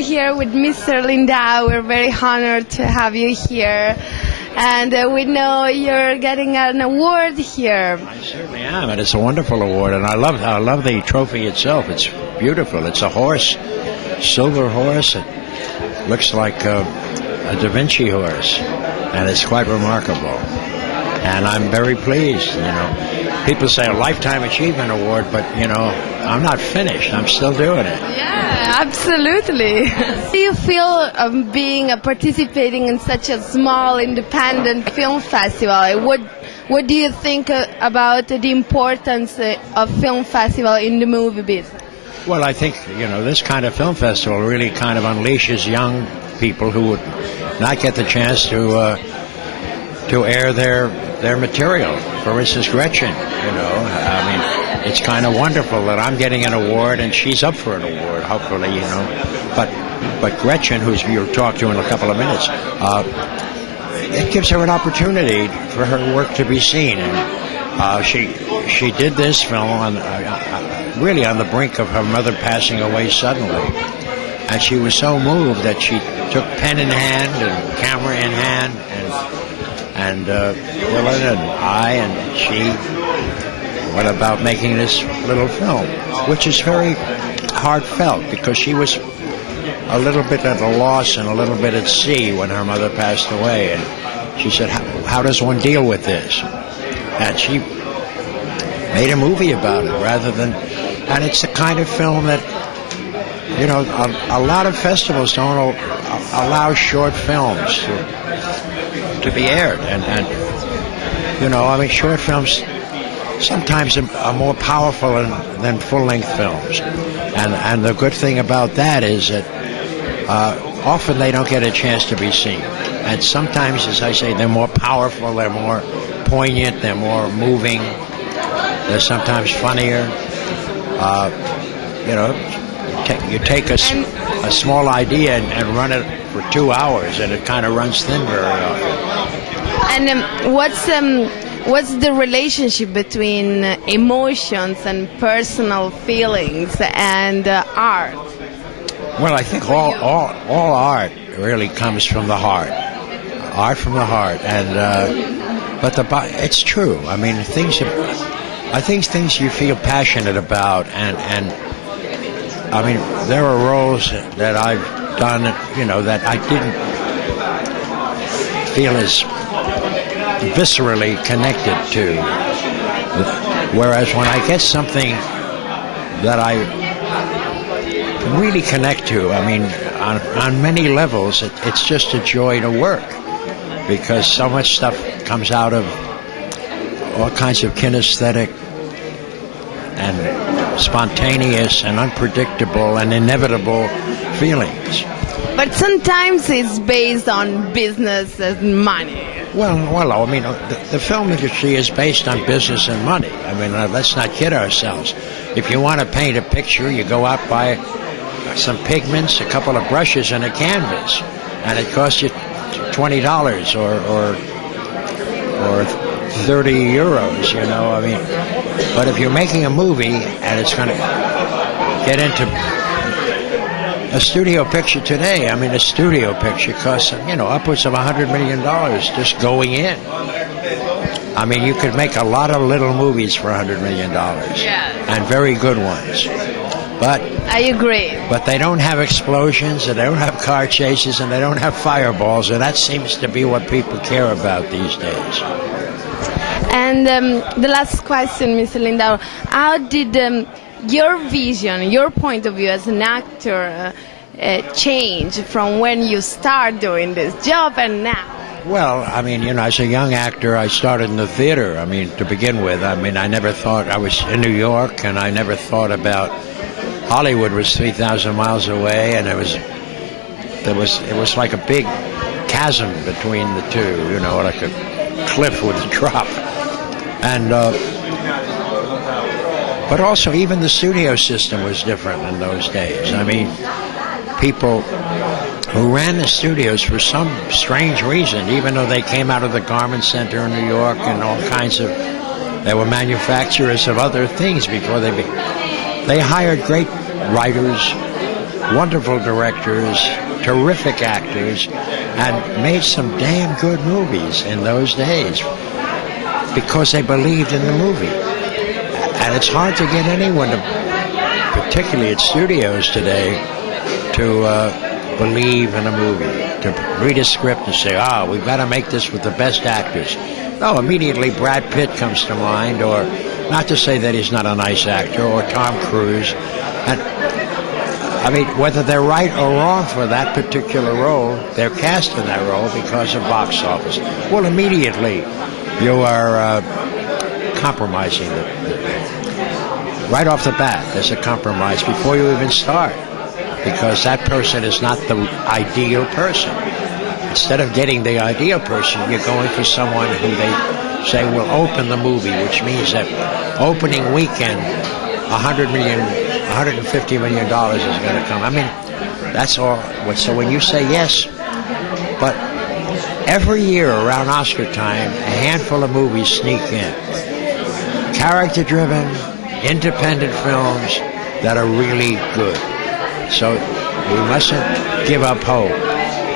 here with Mr. Landau. We're very honored to have you here. And we know you're getting an award here. I certainly am, and it's a wonderful award. And I love the trophy itself. It's beautiful. It's a horse, silver horse. It looks like a Da Vinci horse, and it's quite remarkable. And I'm very pleased. People say a Lifetime Achievement Award, but I'm not finished. I'm still doing it. Yeah, absolutely. How do you feel participating in such a small independent film festival? What do you think about the importance of film festival in the movie business? Well, I think this kind of film festival really kind of unleashes young people who would not get the chance to air their material. For instance, Gretchen, it's kind of wonderful that I'm getting an award and she's up for an award, hopefully, But Gretchen, who you'll talk to in a couple of minutes, it gives her an opportunity for her work to be seen. And she did this film really on the brink of her mother passing away suddenly. And she was so moved that she took pen in hand and camera in hand and Willard and I and she went about making this little film, which is very heartfelt because she was a little bit at a loss and a little bit at sea when her mother passed away. And she said, how does one deal with this? And she made a movie about it and it's the kind of film that, a lot of festivals don't allow short films to be aired. And short films sometimes are more powerful than full-length films. And the good thing about that is that often they don't get a chance to be seen. And sometimes, as I say, they're more powerful, they're more poignant, they're more moving, they're sometimes funnier. You take a small idea and run it for 2 hours, and it kind of runs thin very often. And what's the relationship between emotions and personal feelings and art? Well, I think all art really comes from the heart. Art from the heart, but it's true. I mean, things you feel passionate about, and I mean, there are roles that I've done, that I didn't feel as viscerally connected to. Whereas when I get something that I really connect to, I mean, on many levels, it's just a joy to work, because so much stuff comes out of all kinds of kinesthetic and spontaneous and unpredictable and inevitable feelings. But sometimes it's based on business and money. Well, I mean, the film industry is based on business and money. I mean, let's not kid ourselves. If you want to paint a picture, you go out, buy some pigments, a couple of brushes, and a canvas, and it costs you $20 or 30 euros, I mean. But if you're making a movie and it's going to get into a studio picture today, I mean, a studio picture costs, upwards of $100 million just going in. I mean, you could make a lot of little movies for $100 million. Yeah. And very good ones. But I agree. But they don't have explosions, and they don't have car chases, and they don't have fireballs, and that seems to be what people care about these days. And the last question, Mr. Landau, how did your vision, your point of view as an actor change from when you start doing this job and now? Well, I mean, as a young actor, I started in the theater. I mean, to begin with, I mean, I never thought I was in New York, and I never thought about Hollywood was 3,000 miles away, and it was like a big chasm between the two, like a cliff with a drop. And but also even the studio system was different in those days. I mean, people who ran the studios for some strange reason, even though they came out of the garment center in New York and all kinds of, they were manufacturers of other things before they hired great writers, wonderful directors, terrific actors, and made some damn good movies in those days because they believed in the movie. And it's hard to get anyone, particularly at studios today, to believe in a movie, to read a script and say, we've got to make this with the best actors. No, immediately Brad Pitt comes to mind, or not to say that he's not a nice actor, or Tom Cruise. And I mean, whether they're right or wrong for that particular role, they're cast in that role because of box office. Well, immediately you are compromising right off the bat. There's a compromise before you even start, because that person is not the ideal person. Instead of getting the ideal person, you're going for someone who they say will open the movie, which means that opening weekend, $150 million is going to come. I mean, that's all. So when you say yes, but every year around Oscar time, a handful of movies sneak in. Character-driven, independent films that are really good. So we mustn't give up hope.